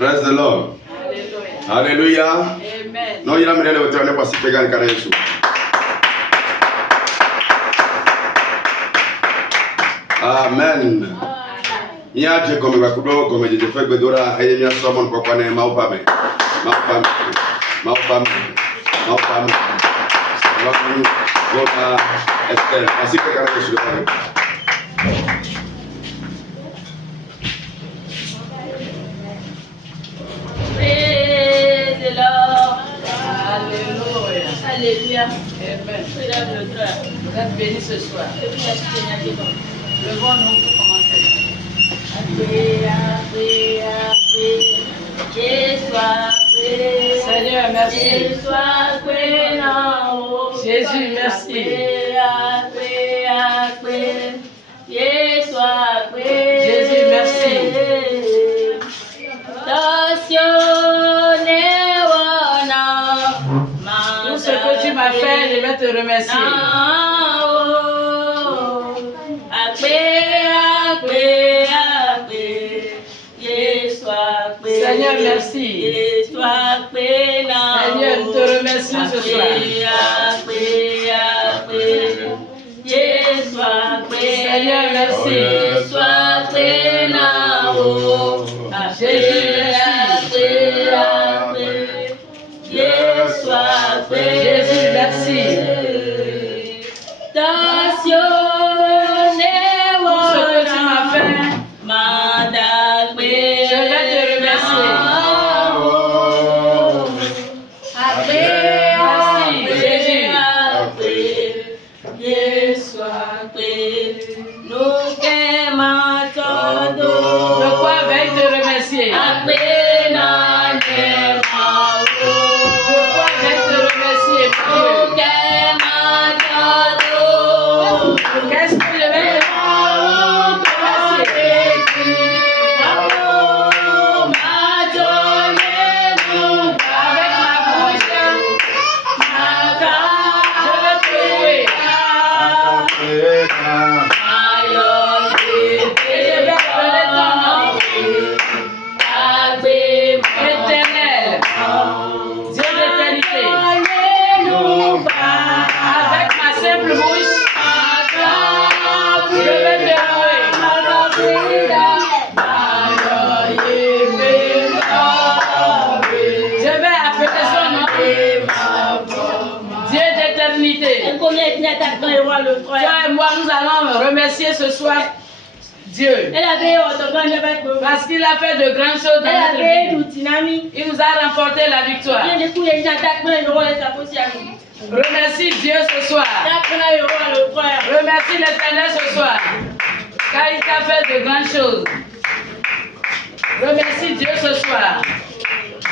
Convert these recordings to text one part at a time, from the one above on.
Praise the Lord. Hallelujah. Amen. No ila milele wote wale kwa sifa gani kana Yesu. Amen. Niaje kome bakudo kome jeje fegbe dora eye mi asomon kwa ne maupame. Maupame. Salamu Bwana Esther. Asifiwe kana Yesu. Praise the Lord. Alléluia. Alléluia. Amen. Mesdames le cœur. Vous êtes bénis ce soir. Levons-nous pour commencer. Seigneur, merci. Jésus, merci. Jésus, merci. Tout ce que tu m'as fait, je vais te remercier. Seigneur, merci. Seigneur, nous te remercions ce soir. Seigneur, merci. Jésus, merci. Jésus, merci. Pour ce que tu m'as fait, je vais te remercier. De quoi vais-je te remercier? De quoi vais-je te remercier, Dieu? Qu'est-ce que je vais te remercier? Avec ma bouche, je vais te louer. Et je vais appeler ton nom. Éternel, Dieu d'éternité. Avec ma simple bouche, je vais te louer. Je vais appeler son nom. Dieu d'éternité. Toi et moi, nous allons remercier ce soir Dieu. Parce qu'il a fait de grandes choses dans notre vie. Il nous a remporté la victoire. Remercie Dieu ce soir. Remercie l'Éternel ce soir. Car il t'a fait de grandes choses. Remercie Dieu ce soir.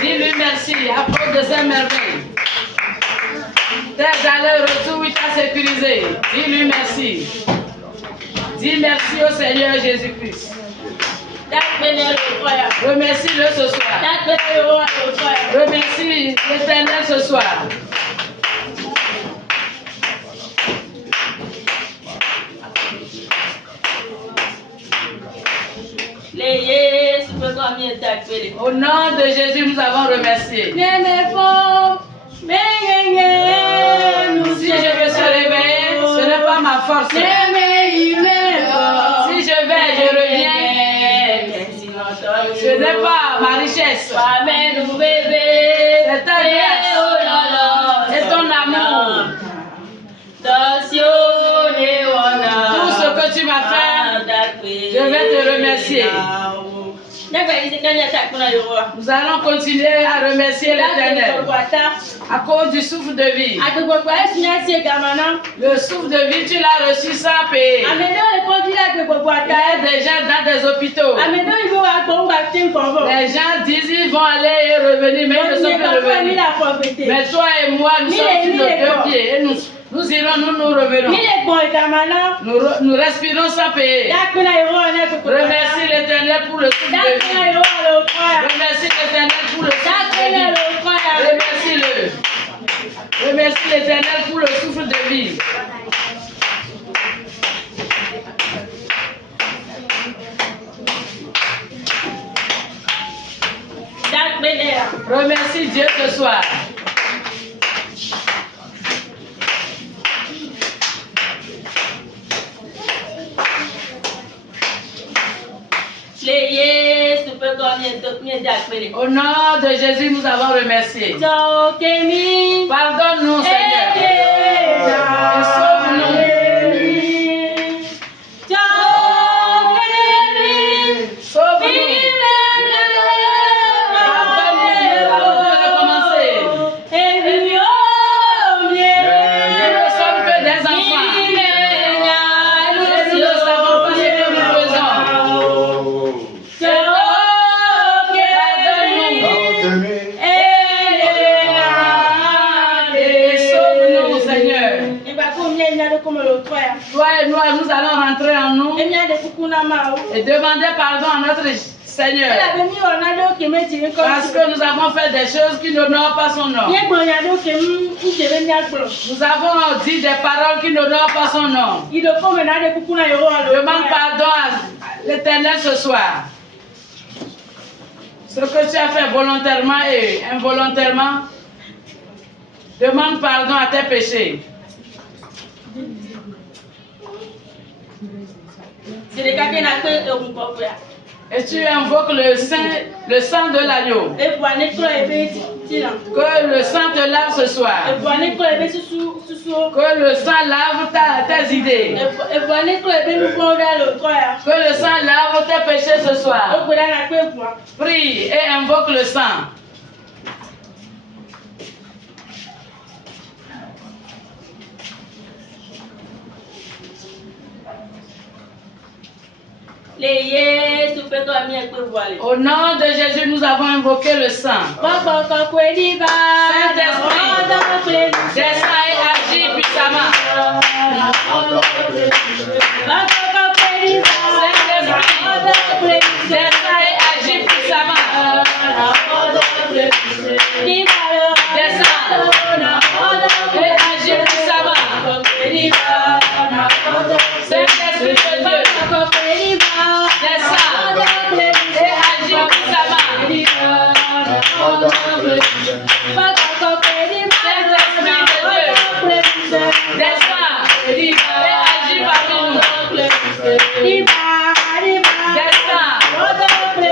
Dis-lui merci à cause de ses merveilles. Tes allers-retours, il t'a sécurisé. Dis-lui merci. Dis merci au Seigneur Jésus-Christ. Remercie-le ce soir. Remercie l'Éternel ce soir. Au nom de Jésus, nous avons remercié. Si je me suis réveillé, ce n'est pas ma force. Si je vais, je reviens. Ce n'est pas ma richesse. C'est ta grâce et ton amour. Tout ce que tu m'as fait, je vais te remercier. Nous allons continuer à remercier l'Éternel à cause du souffle de vie. Le souffle de vie, tu l'as reçu sans payer. Il y a des gens dans des hôpitaux. Les gens disent qu'ils vont aller et revenir, mais ils ne sont plus revenus. Mais toi et moi, nous sommes sur nos deux pieds. Et nous irons, nous revenons. Nous respirons sans payer. Remercie l'Éternel pour le souffle de vie. Remercie l'Éternel pour le souffle de vie. Remercie-le. Remercie l'Éternel pour le souffle de vie. Remercie Dieu ce soir. Au nom de Jésus, nous avons remercié. Pardonne-nous, Seigneur. Et sauve-nous. Nous allons rentrer en nous et demander pardon à notre Seigneur parce que nous avons fait des choses qui n'honorent pas son nom. Nous avons dit des paroles qui n'honorent pas son nom. Demande pardon à l'Éternel ce soir. Ce que tu as fait volontairement et involontairement, demande pardon à tes péchés. Et tu invoques le sang de l'agneau. Que le sang te lave ce soir. Que le sang lave tes idées. Que le sang lave tes péchés ce soir. Prie et invoque le sang. Au nom de Jésus, nous avons invoqué le sang. Saint-Esprit, descends et agis puissamment. Saint-Esprit, descends et agis puissamment. Descends et agis puissamment. Saint-Esprit de Dieu, descends et agis puissamment. Saint-Esprit de Dieu, descends et agis parmi nous.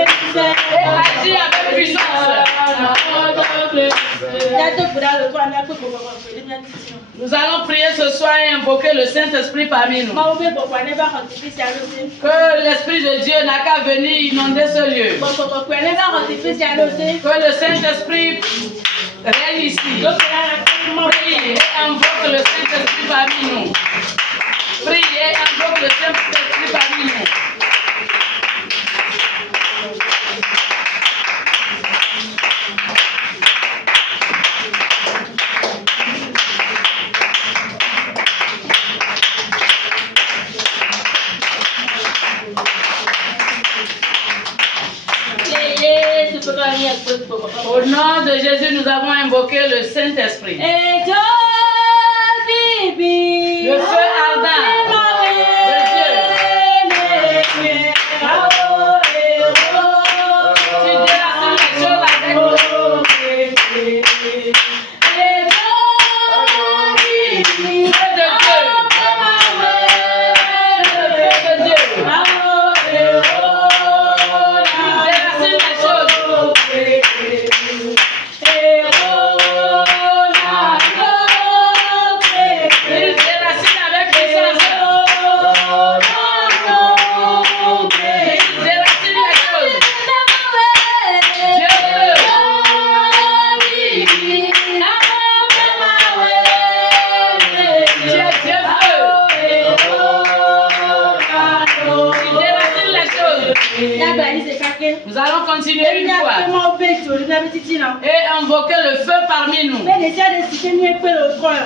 Descends et agis avec puissance. Nous allons prier ce soir et invoquer le Saint-Esprit parmi nous. Que l'Esprit de Dieu n'a qu'à venir inonder ce lieu. Que le Saint-Esprit règne ici. Prie et invoque le Saint-Esprit parmi nous. Prie et invoque le Saint-Esprit parmi nous. Au nom de Jésus, nous avons invoqué le Saint-Esprit. Le feu ardent de Dieu. Tu déracines les choses avec l'eau. Nous allons continuer une fois et invoquer le feu parmi nous.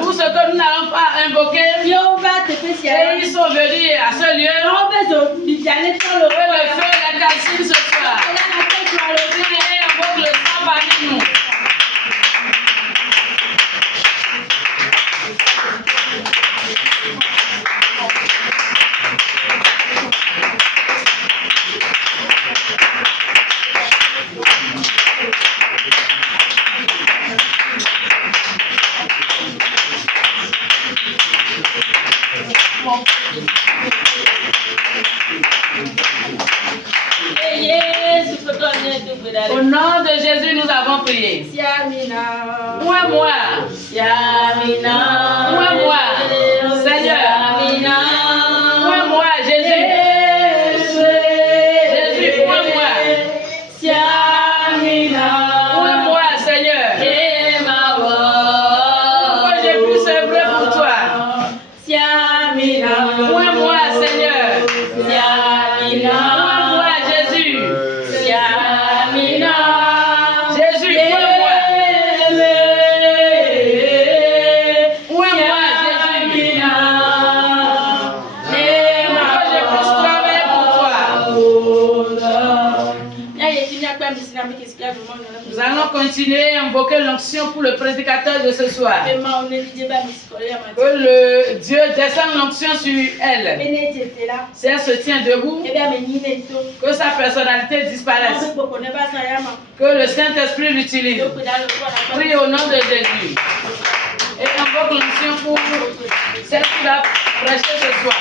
Tout ce que nous n'avons pas invoqué, et ils sont venus à ce lieu. Que le feu les calcine ce soir. Et invoque le sang parmi nous. Au nom de Jésus, nous avons prié. Moi. Seigneur. Moi, Jésus. Jésus, moi. Moi, Seigneur. Pourquoi j'ai pu s'œuvrer pour toi? Moi, Seigneur. Moi, Jésus. Jésus, moi. Nous allons continuer à invoquer l'onction pour le prédicateur de ce soir. Que le Dieu descende l'onction sur elle. Si elle se tient debout, que sa personnalité disparaisse. Que le Saint-Esprit l'utilise. Prie au nom de Jésus. Et invoque l'onction pour celle qui va prêcher ce soir.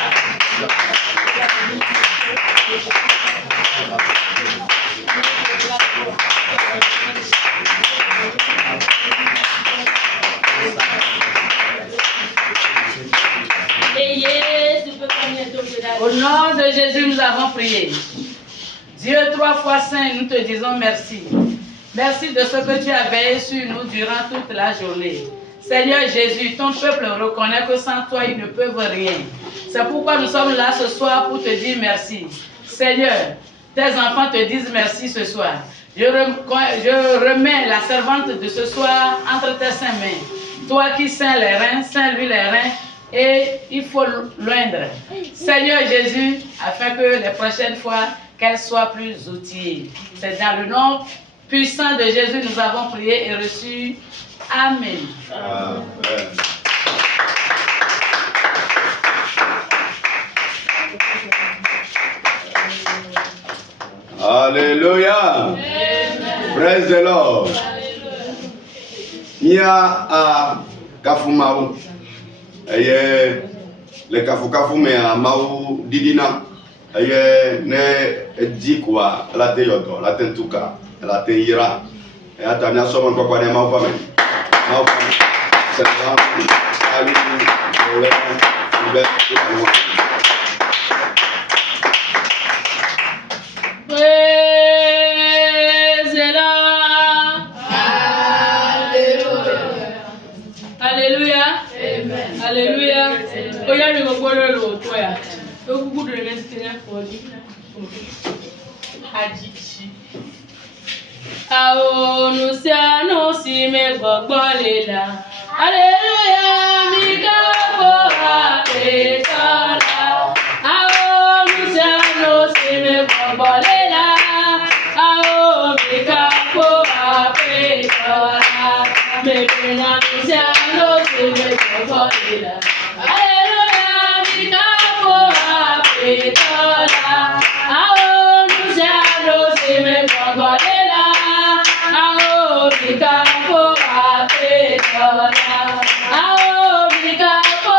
Au nom de Jésus, nous avons prié. Dieu 3 fois saint, nous te disons merci. Merci de ce que tu as veillé sur nous durant toute la journée. Seigneur Jésus, ton peuple reconnaît que sans toi, ils ne peuvent rien. C'est pourquoi nous sommes là ce soir pour te dire merci. Seigneur, tes enfants te disent merci ce soir. Je remets la servante de ce soir entre tes saintes mains. Toi qui sains les reins, sains lui les reins, et il faut loindre. Seigneur Jésus, afin que les prochaines fois, qu'elle soit plus outillée. C'est dans le nom puissant de Jésus nous avons prié et reçu. Amen. Amen. Alléluia. Praise the Lord. Nia a kafumau. Aye le kafu me a mau didina. Aye ne dikwa la te yoto, la tentuka, la te ira. E atania somon kwa ne mau pamen. Mau pamen. Salam. Ali. Ole. Ibe. Praise the Lord. Alléluia. Amen. Alléluia. Oya ni gbogbo lo to ya. O gugu do le sele for di. Hajichi. Aonu si anu si me gbogbo lela. Alléluia. Mi ka bo apetola. Aonu si anu si me gbogbo lela. Aonu mi ka bo apetola. Me pena mi si anu si me gbogbo lela. Alléluia. Mi ka bo apetola. Aonu si anu si me gbogbo lela. Aonu mi ka bo apetola. Aonu mi ka bo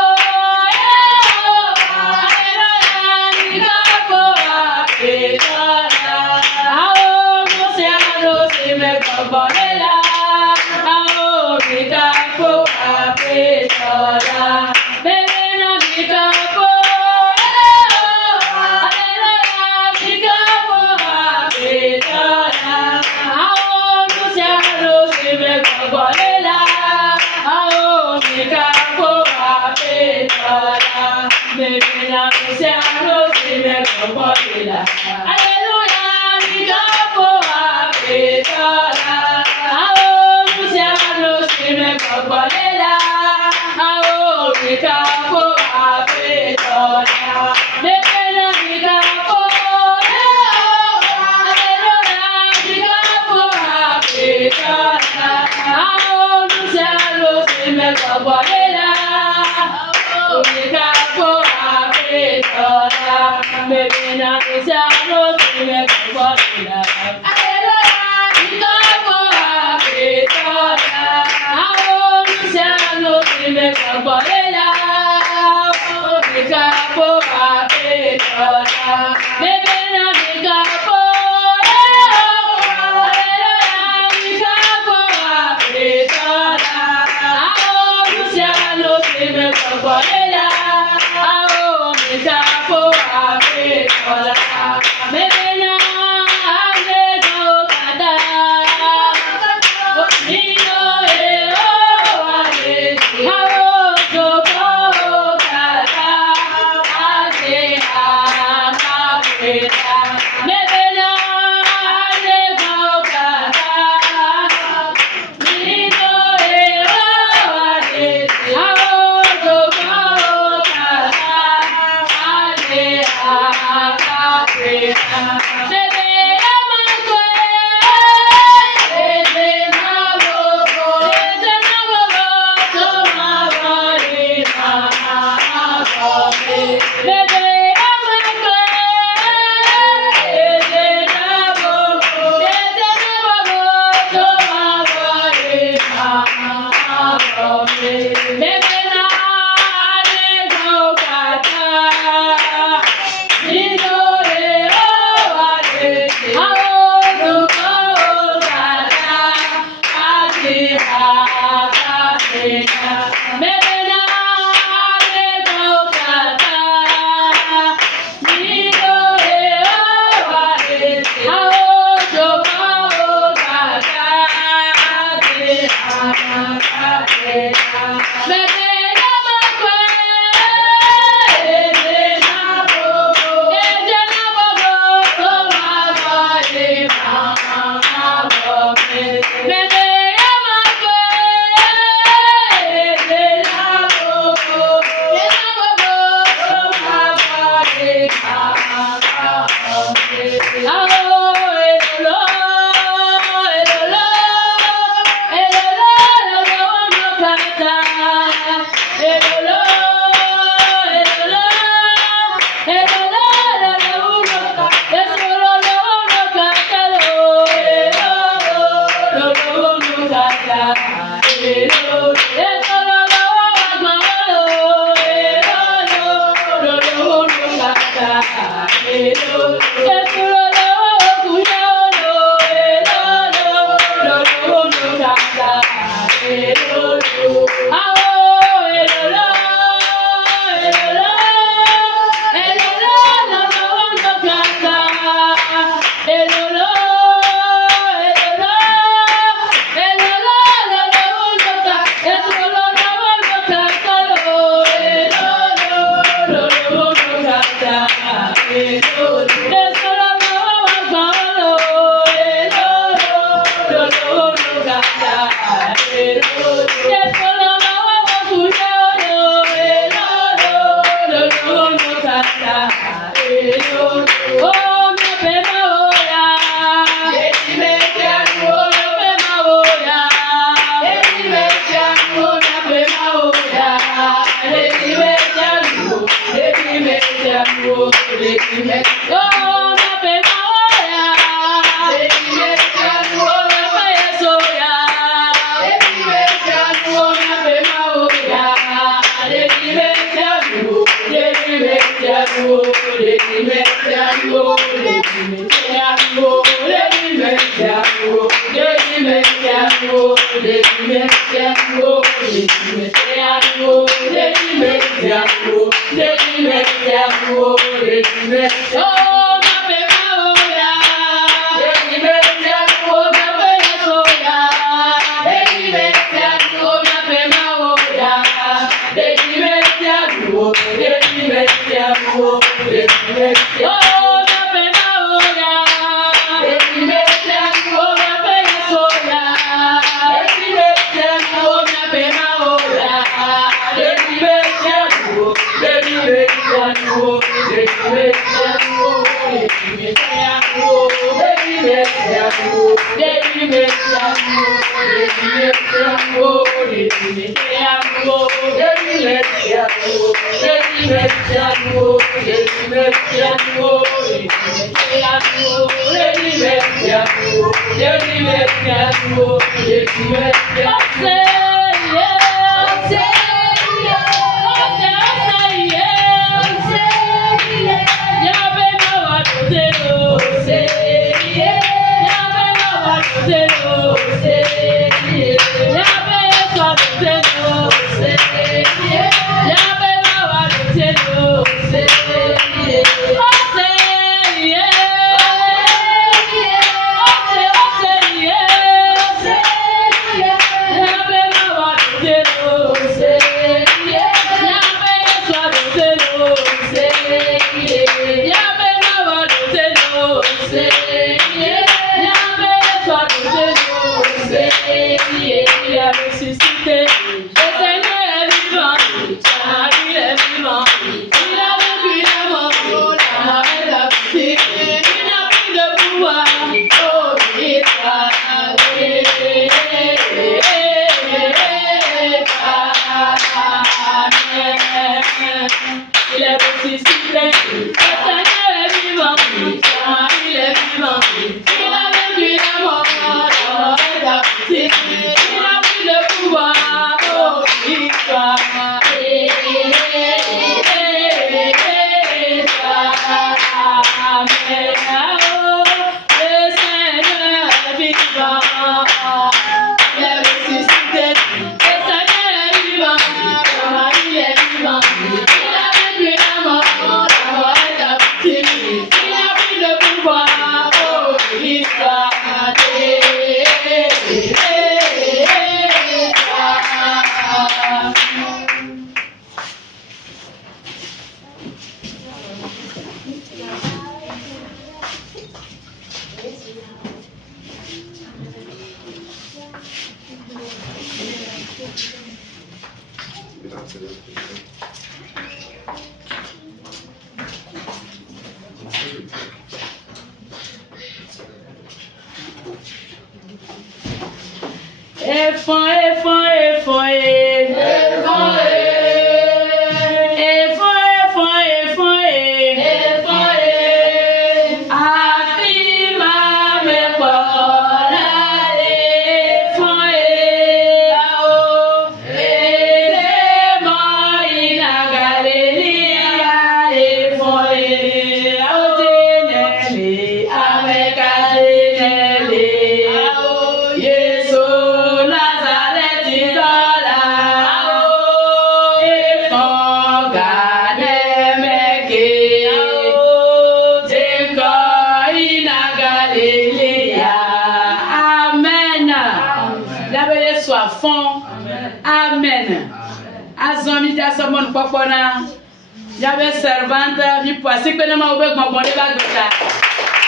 J'avais servante, mi poissy que ne m'a ouvert mon bonnet bag de ça.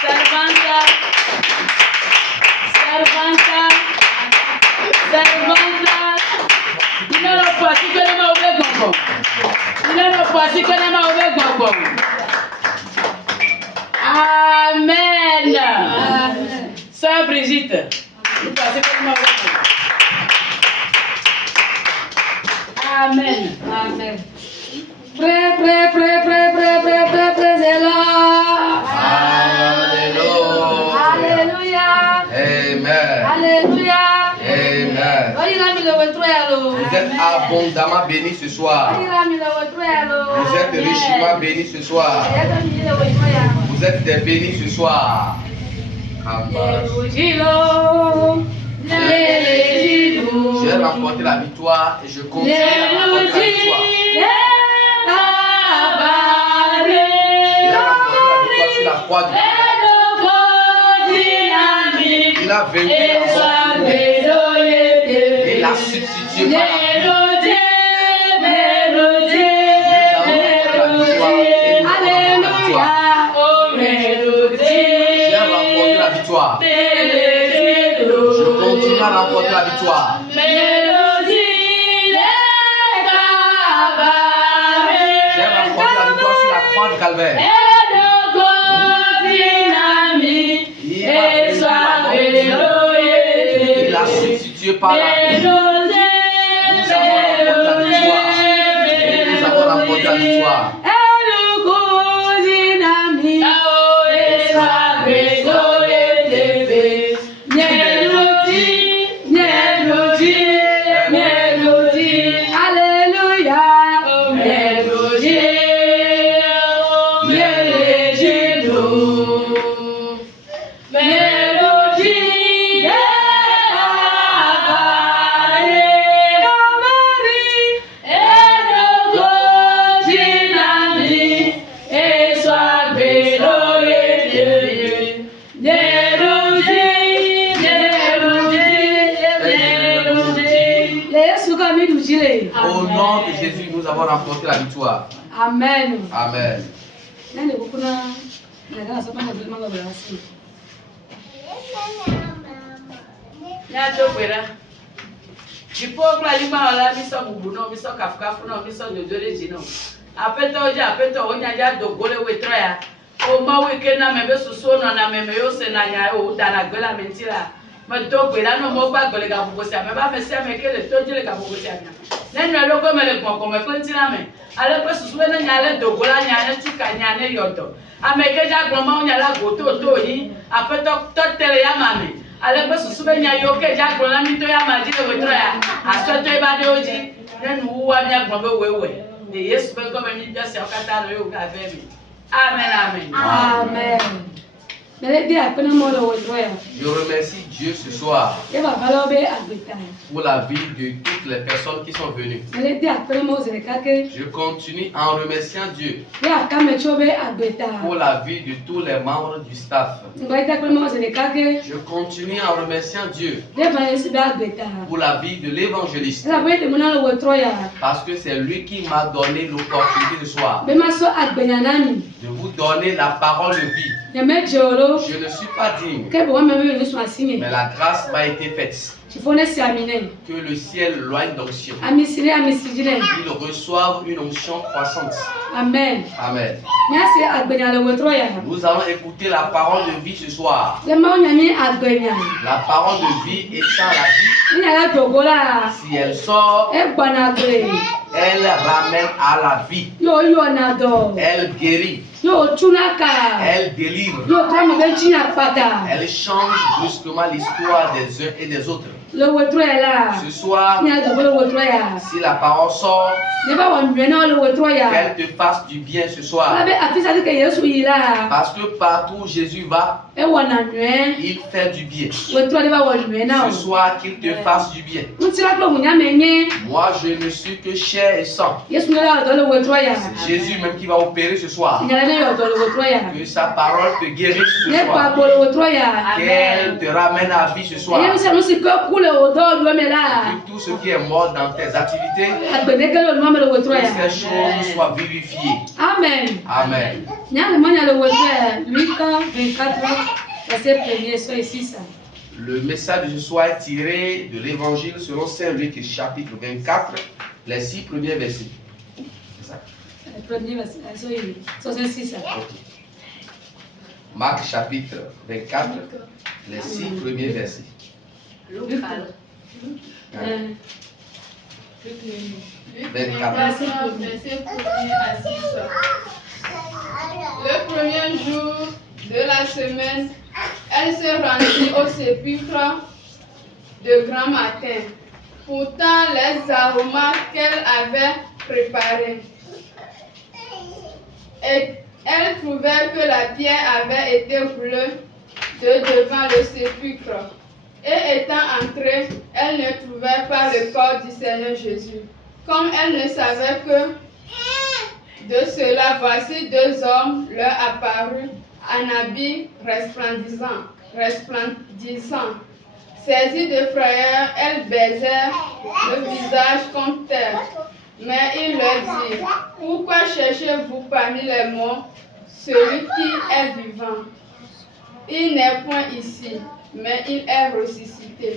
Servante. Il n'a pas poissy que ne m'a ouvert mon bon. Il n'a pas poissy que ne m'a ouvert mon bon. Amen. Sœur Brigitte. Mi poissy que ne m'a ouvert mon bon. Amen. Amen. Pray, praise the Lord. Hallelujah. Hallelujah. Amen. Hallelujah. Amen. Vous êtes abondamment bénis ce soir. Vous êtes richement bénis ce soir. Vous êtes des bénis ce soir. J'ai remporté la victoire et je continue à remporter la victoire. Sur la croix du il a vaincu la mort et l'a substitué par j'ai remporté la victoire. Je continue à remporter la victoire. J'ai remporté la victoire sur la croix du Calvaire. Il a substitué par la nous avons remporté la victoire. Au nom de Jésus, nous avons remporté la victoire. Amen. Amen. Me dogo la no mo gba gole ga bugo si ame ba me si ame ke le to jile ga bugo si ame na nu lo ko me le kon me ko ntira me ale pe susu na nya le dogo la nya ne tuka nya ne yodo ame ke ja gbo ma nya la go to yi apeto to tere ya mame ale pe susu be nya yo ke ja gbo la mi to ya ma jile we tra ya aso to e ba de oji na nu wa nya gbo be wewe de Yesu be ko me mi bia se o kata no yo ga be mi amen amen amen. Je remercie Dieu ce soir pour la vie de toutes les personnes qui sont venues. Je continue en remerciant Dieu pour la vie de tous les membres du staff. Je continue en remerciant Dieu pour la vie de l'évangéliste. Parce que c'est lui qui m'a donné l'opportunité ce soir de vous donner la parole de vie. Je ne suis pas digne, mais la grâce m'a été faite. Que le ciel loigne d'onction. Qu'ils reçoivent une onction croissante. Amen. Amen. Nous allons écouter la parole de vie ce soir. La parole de vie étant la vie. Si elle sort, elle ramène à la vie. Elle guérit. Elle délivre. Elle change brusquement l'histoire des uns et des autres. Ce soir, si la parole sort, qu'elle te fasse du bien ce soir. Parce que partout où Jésus va, il fait du bien. Ce soir, qu'il te fasse du bien. Moi, je ne suis que chair et sang. C'est Jésus même qui va opérer ce soir. Que sa parole te guérisse ce soir. Qu'elle te ramène à vie ce soir. Que tout ce qui est mort dans tes activités, que ces choses soient vivifiées. Amen. Amen. Le message de ce soir est tiré de l'évangile selon Saint Luc, chapitre 24, les 6 premiers versets. C'est ça? Marc chapitre 24, les 6 premiers versets. 24. Verset 1er à 6. Le premier jour de la semaine, elle se rendit au sépulcre de grand matin. Pourtant, les aromates qu'elle avait préparés. Et elle trouvait que la pierre avait été roulée de devant le sépulcre. Et étant entrée, elle ne trouvait pas le corps du Seigneur Jésus. Comme elle ne savait que de cela, voici 2 hommes leur apparurent en habits resplendissants. Saisie de frayeur, elle baisait le visage contre terre. Mais il leur dit: pourquoi cherchez-vous parmi les morts celui qui est vivant? Il n'est point ici, mais il est ressuscité.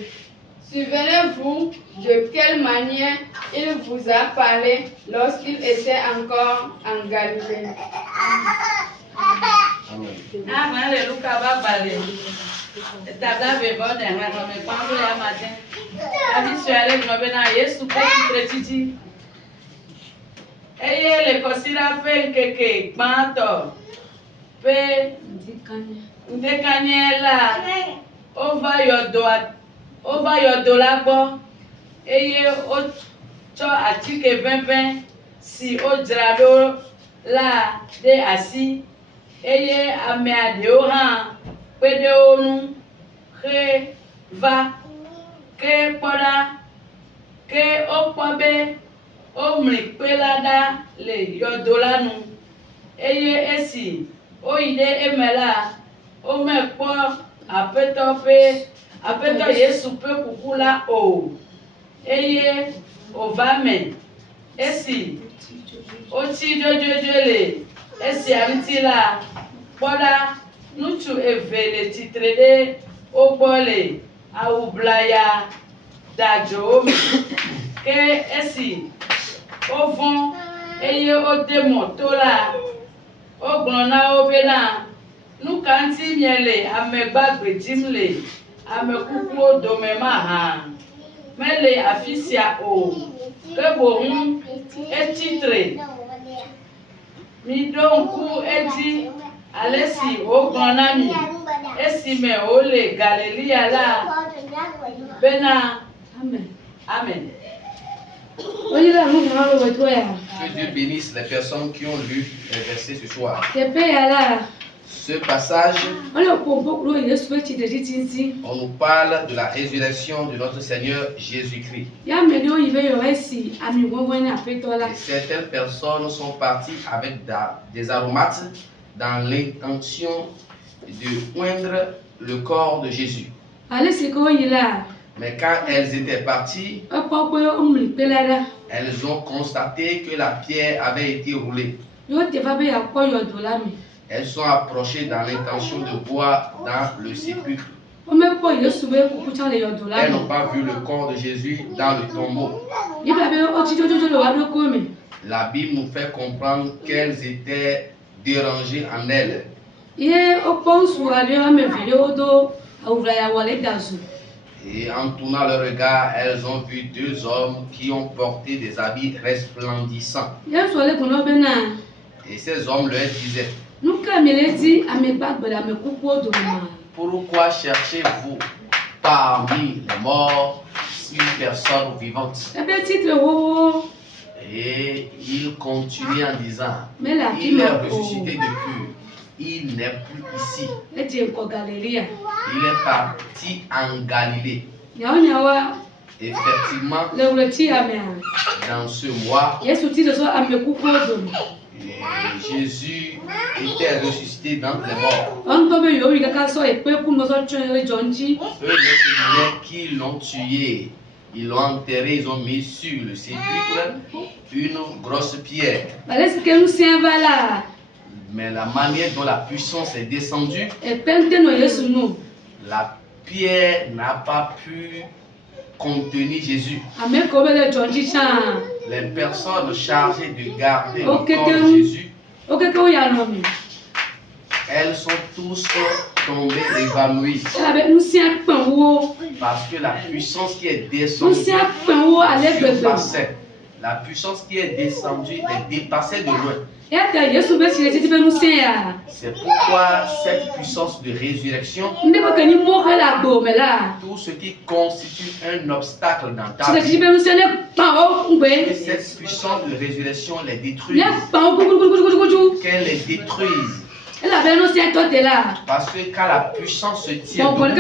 Souvenez-vous de quelle manière il vous a parlé lorsqu'il était encore en Galilée. Ó bá yọ̀dọ̀ la gbọ́, eye ó tsɔ atike ʋeʋẽ si ó dzra ɖo la ɖe asi, eye amea ɖewo hã kpe ɖe wo ŋu xe va, ke kpɔ ɖa, ke wokpɔ be womli kpe la ɖa le yɔdo la nu, eye esi woyi ɖe eme la, womekpɔ Aƒetɔ Yesu ƒe kuku la o, eye wòva me. Esi wotsi dzodzodzoe le esia ŋuti la, kpɔ ɖa ŋutsu eve le tsitre ɖe wo gbɔ le awu ʋlaya dadzowo me. Ke esi wovɔ̃ eye wode mɔ to la, wogblɔ na wo bena nu ka ŋuti miele ame gbagbe dim le ame kukuwo dome mahã? Mele afi sia o, ke boŋu etsitre. Miɖo ŋku edzi ale si wogblɔ na mi esime wole Galilea la bena Amen. Que Dieu bénisse les personnes qui ont lu les versets ce soir. Ce passage, on nous parle de la résurrection de notre Seigneur Jésus-Christ. Et certaines personnes sont parties avec des aromates dans l'intention de oindre le corps de Jésus. Mais quand elles étaient parties, elles ont constaté que la pierre avait été roulée. Elles sont approchées dans l'intention de voir dans le sépulcre. Elles n'ont pas vu le corps de Jésus dans le tombeau. La Bible nous fait comprendre qu'elles étaient dérangées en elles. Et en tournant leur regard, elles ont vu deux hommes qui ont porté des habits resplendissants. Et ces hommes leur disaient: pourquoi cherchez-vous parmi les morts une personne vivante? Et il continue en disant: il est ressuscité depuis, il n'est plus ici. Il est parti en Galilée. Effectivement, dans ce mois, Jésus était ressuscité d'entre les morts. Eux qui l'ont tué, ils l'ont enterré, ils ont mis sur le sépulcre une grosse pierre. Mais la manière dont la puissance est descendue, la pierre n'a pas pu contenir Jésus. Les personnes chargées de garder le corps de Jésus, elles sont tous tombées évanouies. Parce que la puissance qui est descendue surpassait. La puissance qui est descendue les dépassait de loin. C'est pourquoi cette puissance de résurrection, tout ce qui constitue un obstacle dans ta vie, que cette puissance de résurrection les détruise, qu'elle les détruise. Parce que quand la puissance se tient, aucun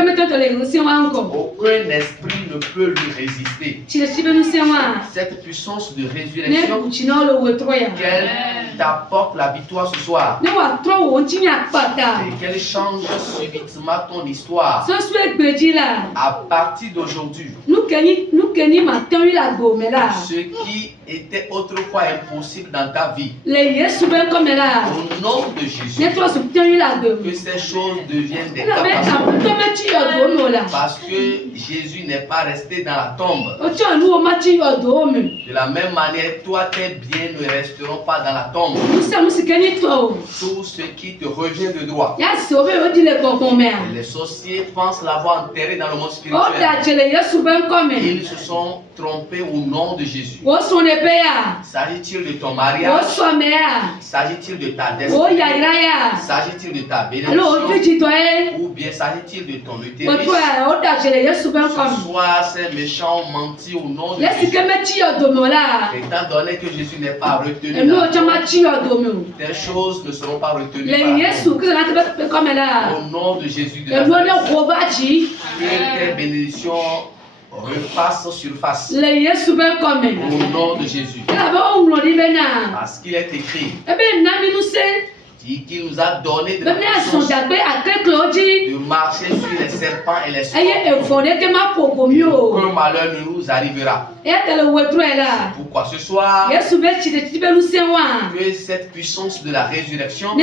esprit ne peut lui résister. Cette puissance de résurrection, qu'elle t'apporte la victoire ce soir. Et qu'elle change subitement ton histoire. À partir d'aujourd'hui, ce qui était autrefois impossible dans ta vie, au nom de Jésus, que ces choses deviennent des capacités. Parce que Jésus n'est pas resté dans la tombe. De la même manière, toi, tes biens ne resteront pas dans la tombe. Tout ce qui te revient de droit. Les sorciers pensent l'avoir enterré dans le monde spirituel. Ils se sont trompés au nom de Jésus. S'agit-il de ton mariage? S'agit-il de ta destinée? S'agit-il de ta bénédiction? Ou bien s'agit-il de ton utérus? Ce soir, ces méchants ont menti au nom de Jésus. Étant donné que Jésus n'est pas retenu, des choses ne seront pas retenues par au nom de Jésus de Nazareth. Que tes bénédictions refassent surface au nom de Jésus. Parce qu'il est écrit qui nous a donné de la puissance de marcher sur les serpents et les scorpions. Aucun malheur ne nous arrivera. Pourquoi ce soir, que cette puissance de la résurrection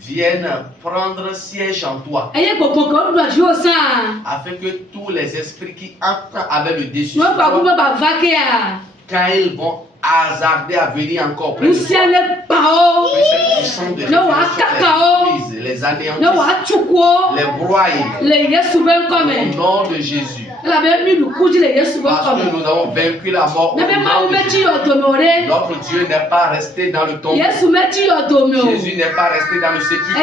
vienne prendre siège en toi, afin que tous les esprits qui entrent avec le dessus, quand ils vont hasarder à venir encore plus, que cette puissance de résurrection les anéantisse, les broye au nom de Jésus. Parce que nous avons vaincu la mort au nom de Jésus. Notre Dieu n'est pas resté dans le tombeau. Jésus n'est pas resté dans le sépulcre.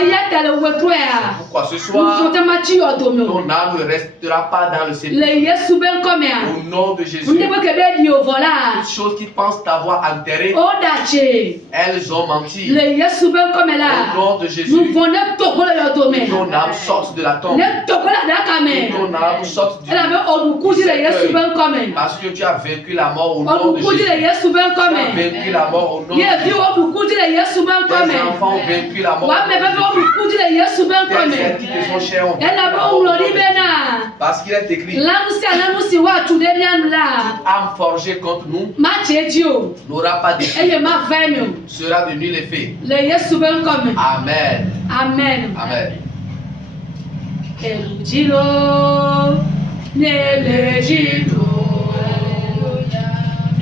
Pourquoi ce soir, ton âme ne restera pas dans le sépulcre. Au nom de Jésus. Toutes choses qui pensent t'avoir enterré, elles ont menti. Au nom de Jésus. Ton âme sorte de la tombe. Ton âme sorte du parce que tu as vaincu la mort au nom de Jésus. Tu as vaincu la mort au nom de Jésus. Tes enfants ont vaincu la mort au nom de Jésus. Tes êtres qui te sont chers ont vaincu la mort au nom de Jésus. Parce qu'il est écrit: toute âme forgée contre nous n'aura pas d'effet, sera de nul effet. Amen. Amen. Amen. elujilo nelejilo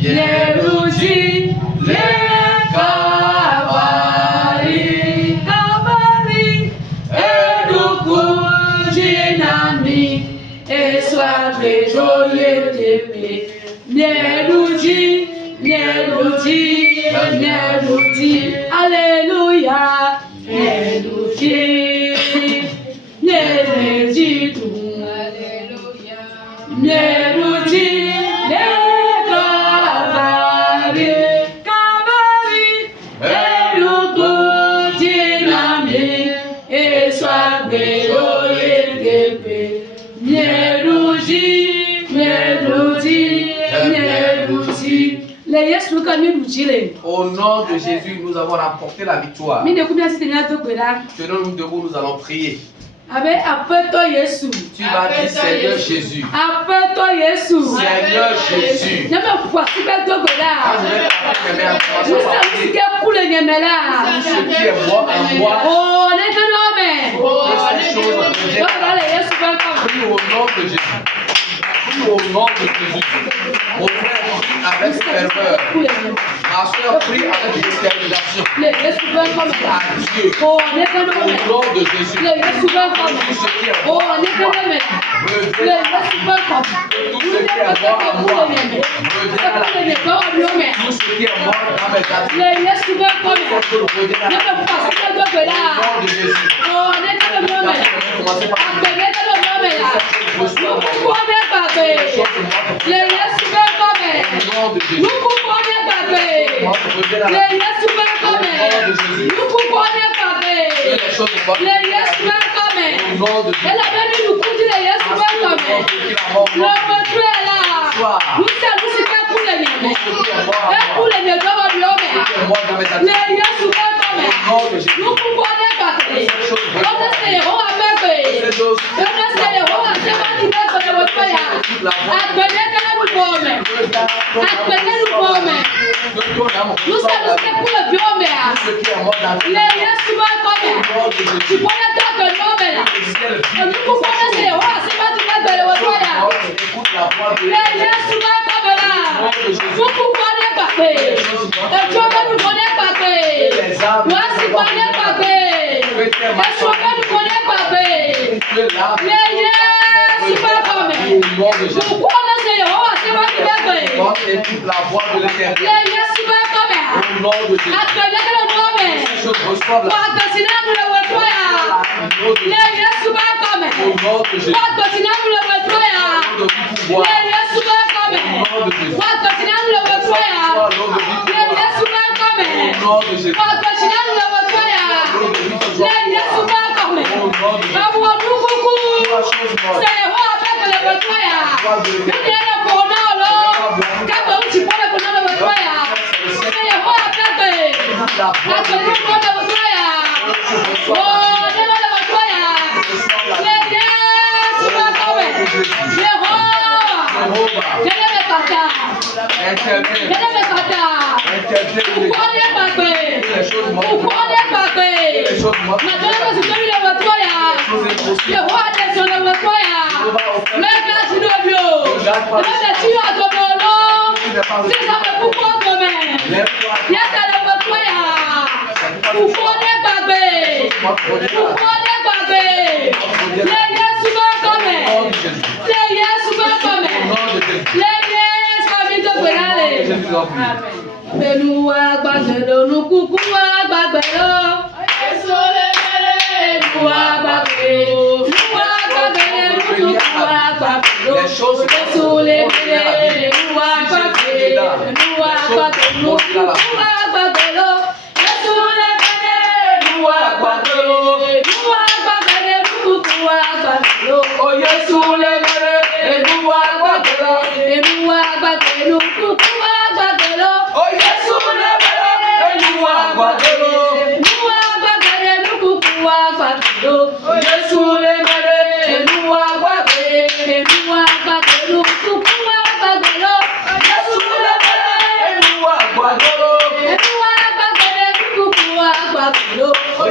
yeluji lekabari kabari edukujinami eswabejoyetepe neluji Alléluia, Neluji, Neluji, Neluji, Nekabari, Kabari, Elukuji nami, Eswabeyoyetepe, Neluji, Neluji. Au nom de Jésus, nous avons remporté la victoire. Maintenant, nous allons prier. Tu vas dire Seigneur Jésus. Seigneur Jésus. Au nom de Jésus. Mon frère prie avec ferveur. Ma soeur prie avec détermination. À Dieu. Au nom de Jésus. Tout ce qui est mort en moi, reviens à la vie. Tout ce qui est mort en moi, reviens à la vie. Tout ce qui est mort dans mes actes, reviens à la vie. Au nom de Jésus. Commencez par la voix de l'Éternel. Au nom de Jésus.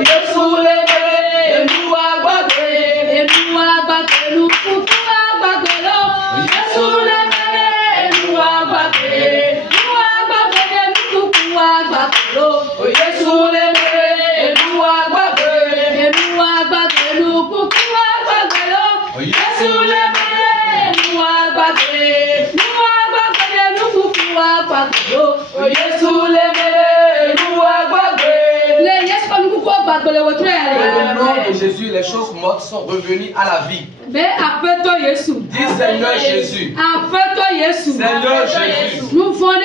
Yesu le Au nom de Jésus, les choses mortes sont revenues à la vie. Dis Seigneur Jésus. Seigneur Jésus. Nous voulons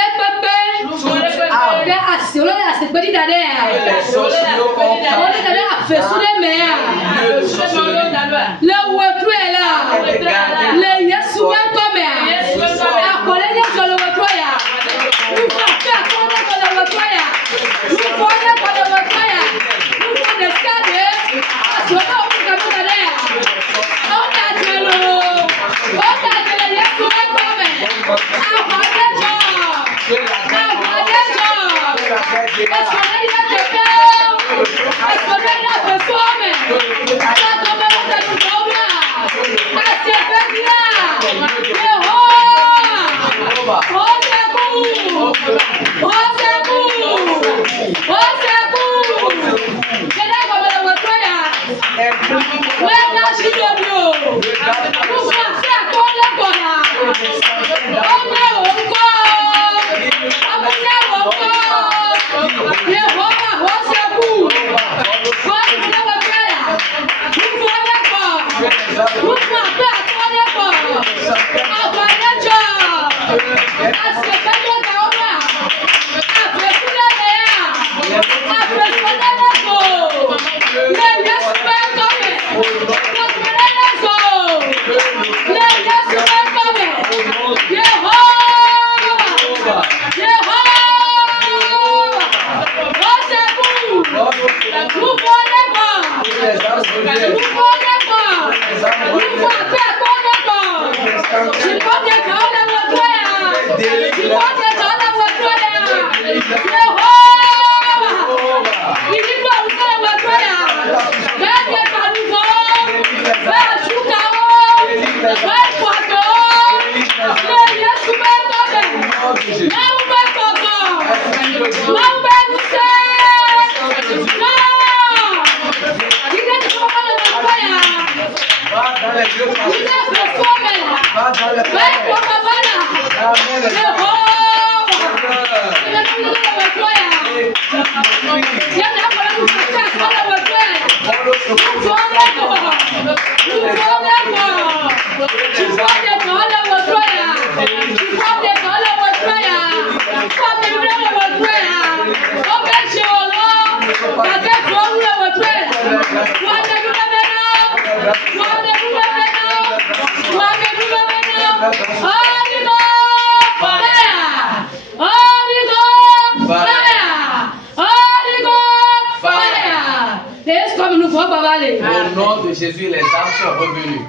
Au nom de Jésus, les âmes sont revenues.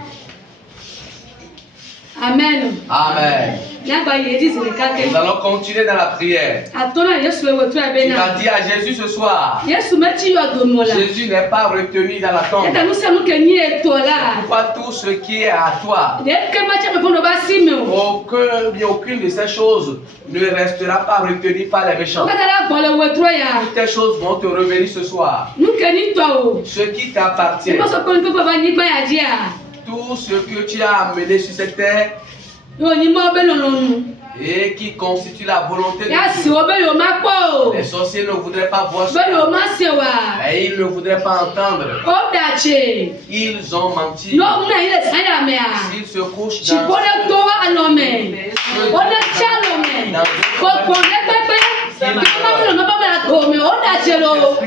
Amen. Amen. Nous allons continuer dans la prière. Tu vas dire à Jésus ce soir. Jésus n'est pas retenu dans la tombe. Pourquoi tout ce qui est à toi, aucune de ces choses ne restera pas retenue par les méchants. Toutes ces choses vont te revenir ce soir. Ce qui t'appartient. Tout ce que tu as amené sur cette terre et qui constitue la volonté de Dieu. Les sorciers ne voudraient pas voir ça. Et ils ne voudraient pas entendre. Ils ont menti. S'ils se couchent dans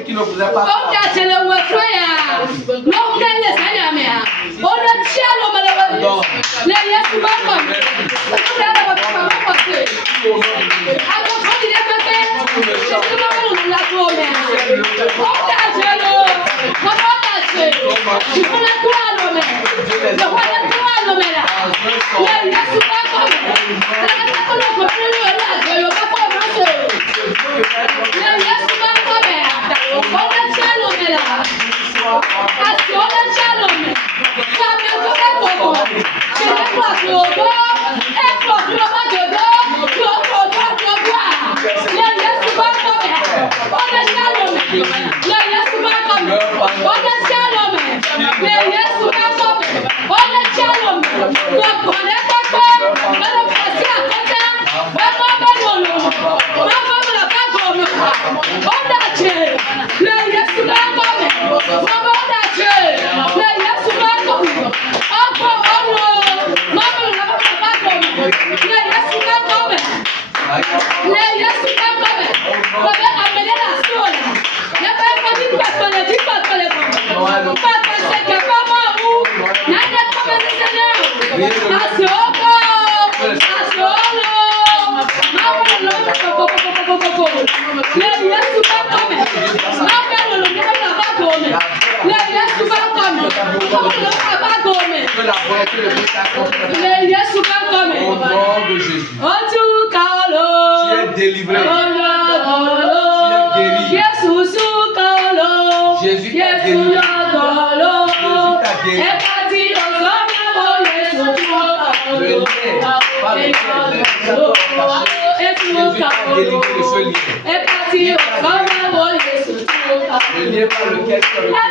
qui ne voudrait pas Au nom de Jésus. Tu es délivré. Tu es guéri. Jésus t'a délivré. Le lien par lequel les gens sont attachés, Jésus t'a délivré de ce lien. Le lien par lequel tu as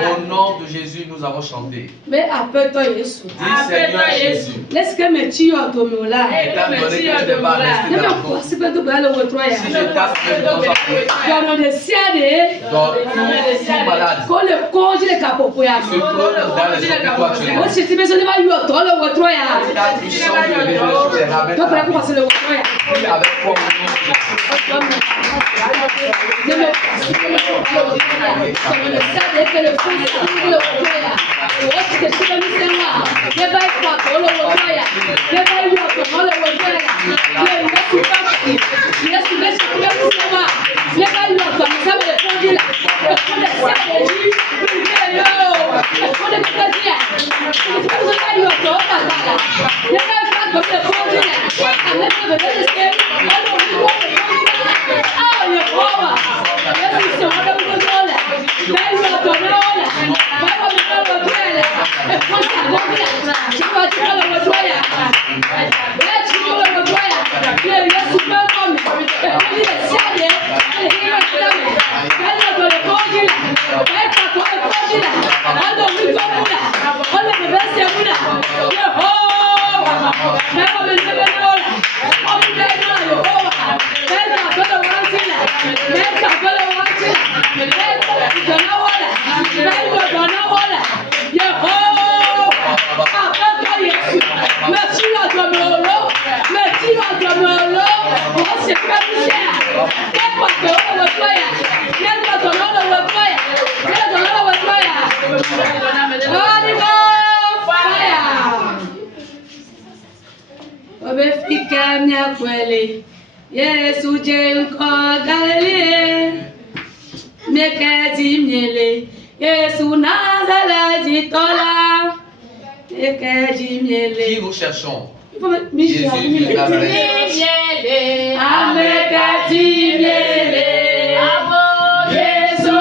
Au nom de Jésus, nous avons chanté. Dis Seigneur Jésus. Étant donné que tu n'es pas resté dans la côte, si je t'appelle dans ta côte, dans tout malade, se trouve dans les hôpitaux actuellement. Ta puissance de résurrection les ramène à la vie. Prie avec foi au nom de Jésus. Yes, Yesu jenko Galilée, meketi miele. Yesu Nazareth tola, meketi miele. Qui nous cherchons? Jésus de Nazareth. Ameketi miele. Yesu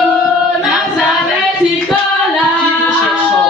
Nazareth tola. Qui nous cherchons?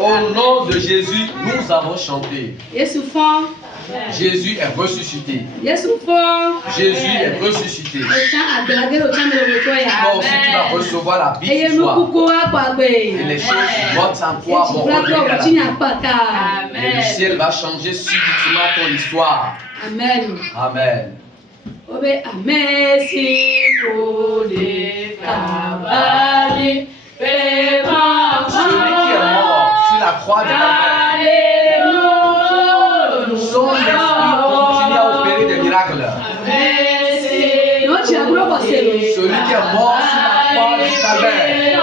Au nom de Jésus, nous avons chanté. Jésus est ressuscité. Jésus est ressuscité. Toi aussi, tu vas recevoir la vie ce soir. Et les choses qui votent en toi vont revenir à la vie. Et le ciel va changer subitement ton histoire. Amen. Amen. Celui qui est mort sur la croix du Calvaire, son esprit continue à opérer des miracles. Celui qui est mort sur la croix du Calvaire,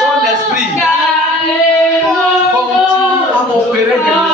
son esprit continue à opérer des miracles.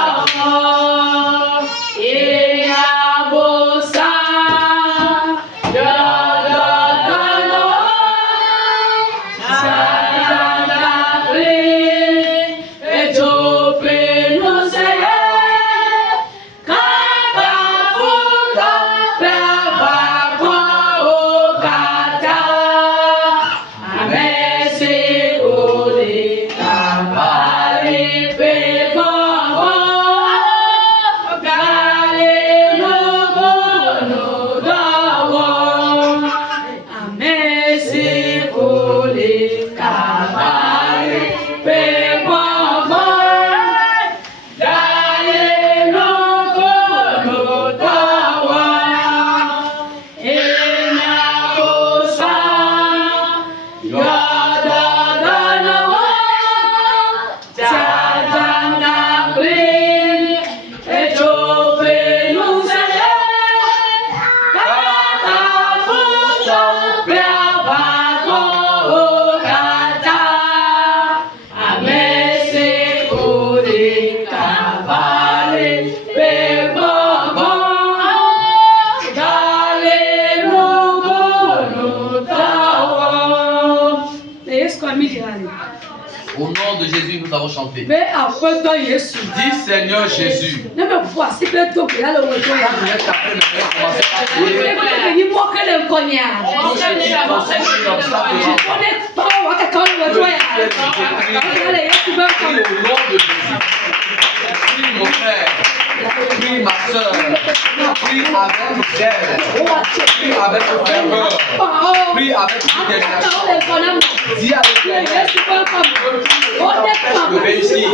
Au nom de Jésus, nous avons chanté. Dis Seigneur Jésus. Quand vous êtes tapé, maintenant, commencez à prier. Prie au nom de Jésus. Prie mon frère. Prie ma soeur. Prie avec zèle. Prie avec ferveur. Prie avec détermination. Dis avec de réussir.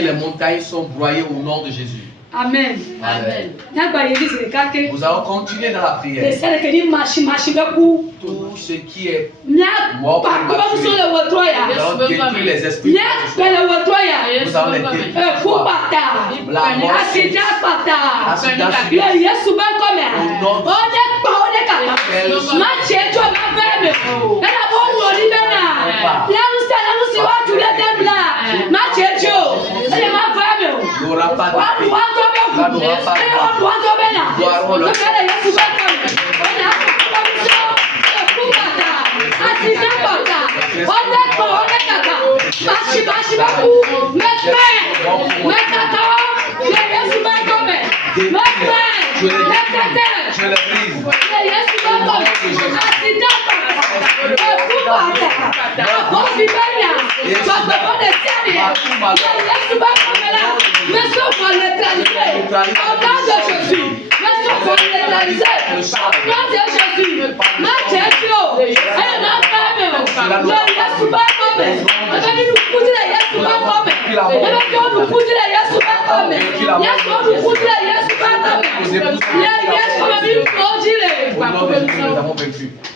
Les montagnes sont broyées au nom de Jésus. Amen. Amen. Nous allons continuer dans la prière. Tout ce qui est mort prématuré, nous allons détruire les esprits. Nous allons les détruire. La mort, l'accident,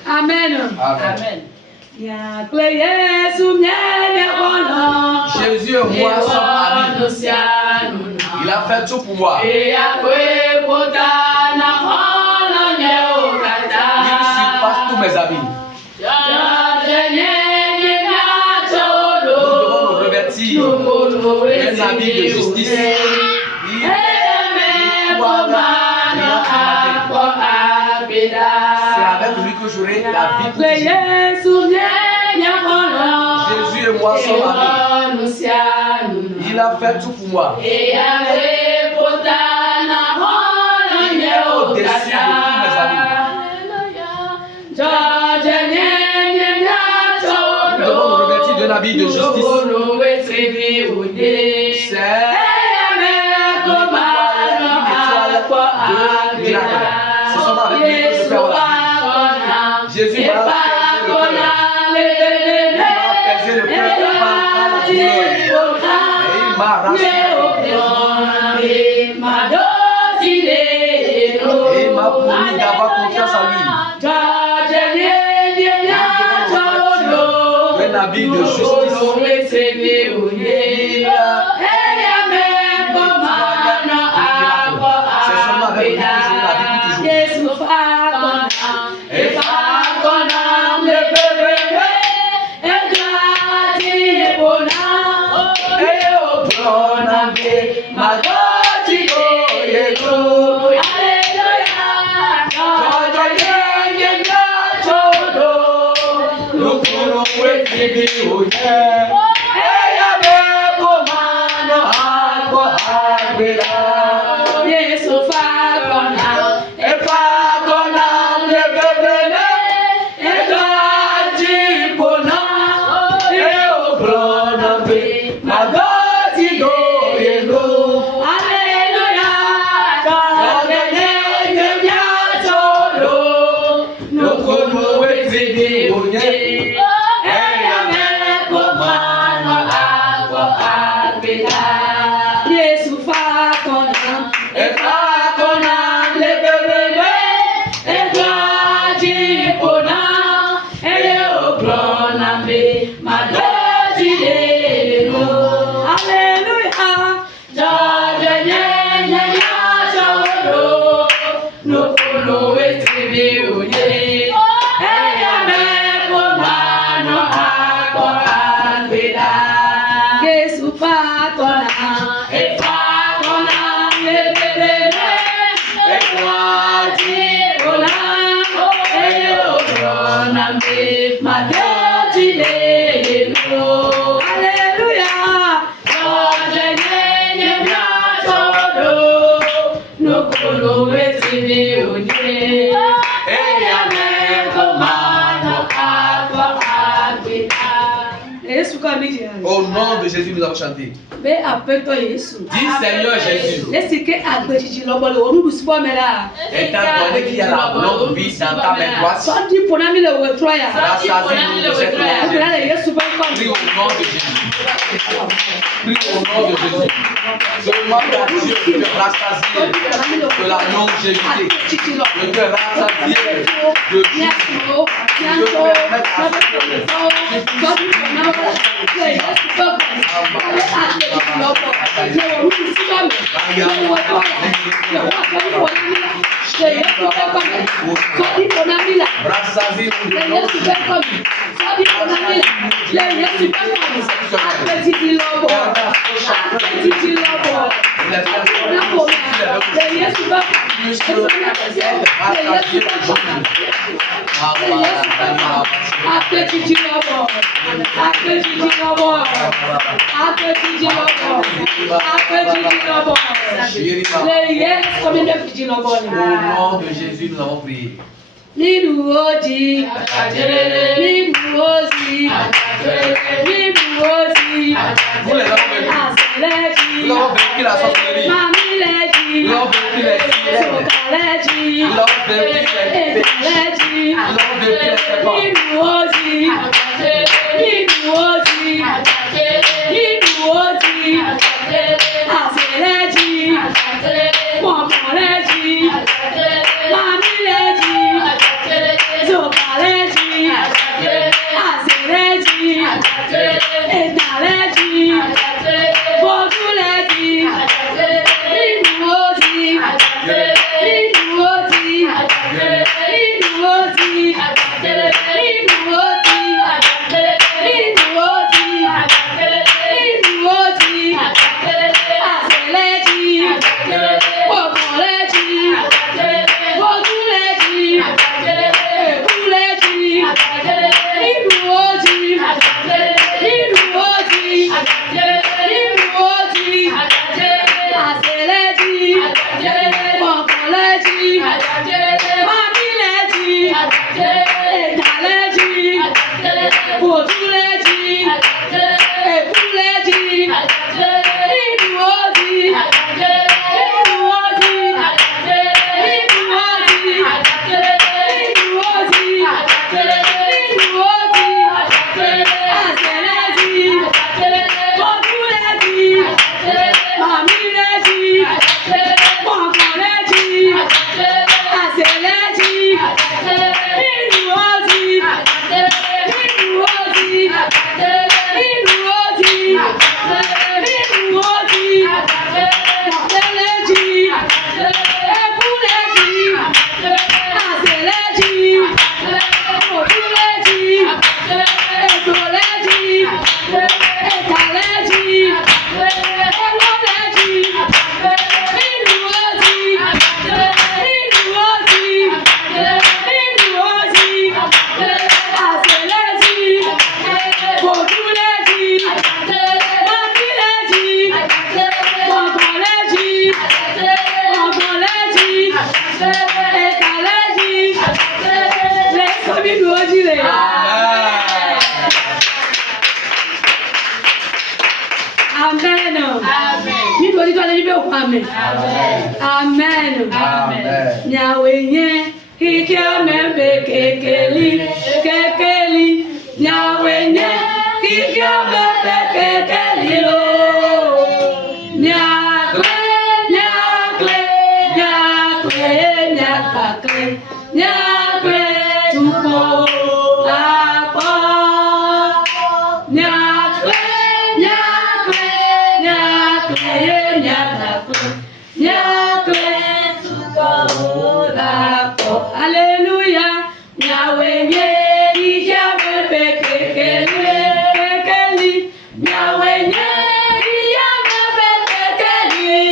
Amen. Amen. Jésus et moi sommes amis. Il a fait tout pour moi. Il surpasse tous mes amis. Nous devons nous revêtir des habits de justice. C'est avec lui que j'aurai la vie quotidienne. Jésus et moi sommes amis. Il a fait tout pour moi. Il est au-dessus de tous mes amis. un habit de justice. C'est ce sont avec lui que je perds la vie. Jésus m'a apaisé le cœur par la douleur. Et il m'a rassuré. Et il m'a promis d'avoir confiance en lui. Un habit de justice. C'est seulement avec lui que je la vis toujours. Au nom de Jésus, nous avons chanté. Dis Seigneur Jésus. Étant donné qu'il y a la longue vie dans ta main droite, rassasie-nous de cette longévité. Prie au nom de Jésus. Prie au nom de Jésus. Demande à Dieu de te rassasier de la longévité, de te rassasier de vie, de te permettre à ce Au nom de Jésus, nous avons prié. Vous les avez vécu. Nous avons vécu la sorcellerie. Nous avons vécu les filets. Nous avons vécu les péchés. Nous avons vécu les serpents. Amen. Ni do di to le ni be o amen. Amen. Amen. Nyawenye kikia membe kekeli kekeli nyawenye kikia membe kekeli lo nyakle nyakle nyakle nyakle nyakle tuko apa nyakle nyakle nyakle nyakle nyakle tuko apa Alléluia nyawenye kikia membe kekeli kekeli nyawenye kikia membe kekeli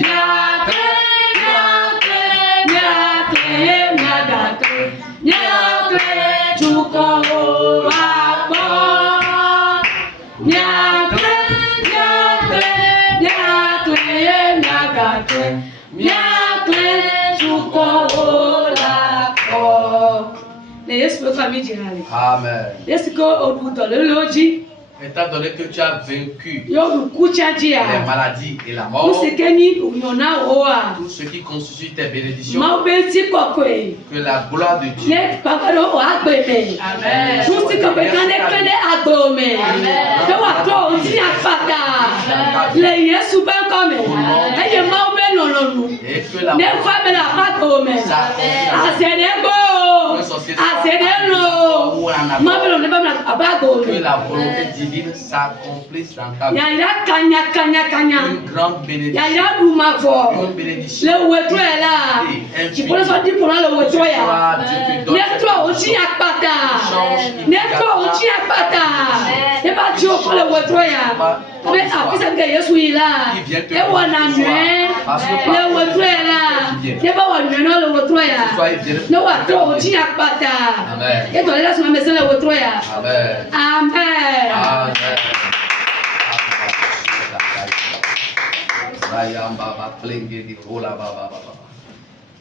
nyakle nyakle nyakle nyakle nyakle tuko apa nyakle nyakle nyakle nyakle nyakle tuko apa. Yesu kwa famille jirani. Amen. Yesu ko oduto loloji. Étant donné que tu as vaincu Yo kucha dia. les maladies et la mort, Musekeni unyona oa. tout ce qui constitue tes bénédictions, Maubeti kokwe. que la gloire de Dieu Ye paparo agbeme. Amen. Justi kokwe kane kane agbome. Yo wakro oti afata. Le Yesu ben kome. Eye maube nononu. et que la Ne fame la patome. Asedego. Asedelo. Mabelo ne bam la abagome. que la volonté divine s'accomplisse dans ta vie. Yaya kanya kanya kanya. Une grande bénédiction. Yaya dumavo. Une bénédiction. Le wetro la. Ti pole so di pole le wetro ya. Netro ochi akpata. Netro ochi akpata. E ba ti o pole wetro ya. Be afisa nke Yesu ila. E wona nwe. Le wetro la. E ba wona nwe no le wetro ya. No wa tro ochi akpata. Amen. E to le la so me se le wetro ya. Amen. Amen. Amen.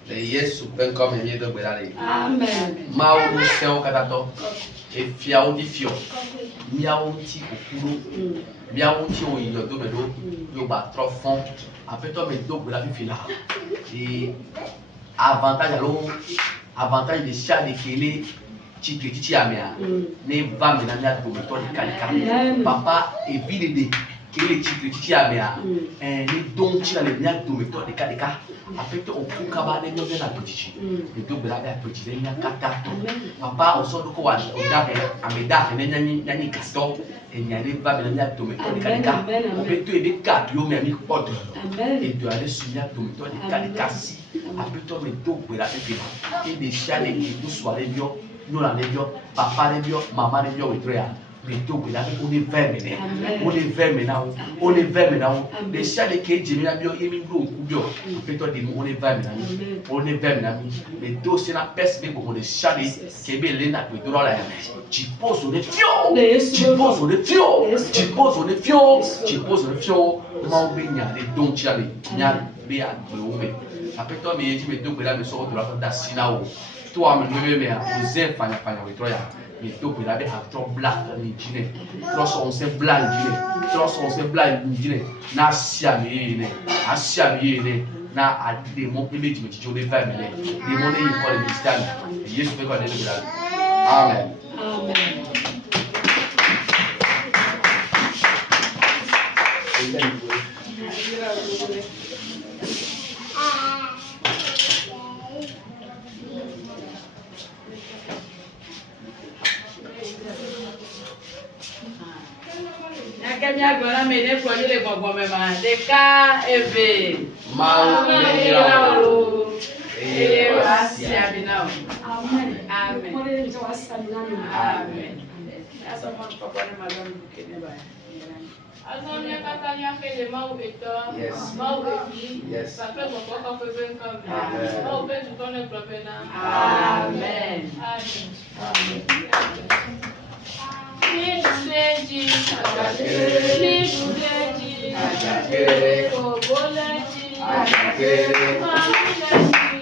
Yesu ben comme un de belale. Amen. Mao se o katato. E fiao di fio. Miao ti okuro. Miao ti o yo do medo. Yo ba trop fond. Après toi me do belale fila. Et avantage de chat de kele chichi amea. Ne va me na mia do meto de kalika. Papa e videde kele chichi amea. Ni don chi na le mia do meto de kalika. Après toi o kukaba ne no na petit. Ne do belale a petit ne nya kata. Papa o so do ko wa o da be ameda ne nyani kasto. Enyane va me na mia do meto de kalika. Après toi e be ka yo me mi pote. Et de aller sur la tomato de calicassi. Après toi, mais tout pour la faire. Et des chiens qui nous soient les bio, nous la les bio, papa les bio, maman les bio et très. Mais tout pour la faire. On est vers maintenant. On est vers maintenant. On est vers maintenant. Les chiens qui j'ai mis la bio, ils m'ont gros coup bio. Après toi, dis-moi, on est vers maintenant. On est vers maintenant. Mais tout c'est la peste, mais pour les chiens qui est bien là, que tu la tu poses sur les fios. Tu poses sur les fios. Tu poses sur les fios. Tu poses sur les fios. Comment les dons tu as les après toi mais tu me dis que là me sort de la fête d'Asinao toi me lever mais aux enfants et toi mais toi que là avec trop black ni dîner trop on se black dîner trop on se black dîner na siamé na a des mots que me dit tu les faire mais des mots les pour les mystères Jésus fait quoi les là amen amen. Kenya gona mene produit les bonbons même des cas éve Mao et voici abinao amen amen amen asa mon papa ne madame kene ba Azamia katanya kele mau eto mau efi ça fait mon papa peut bien comme mau peut tu connais propena amen amen Nibuleji, Nibuleji, Oboleji, Mamileji.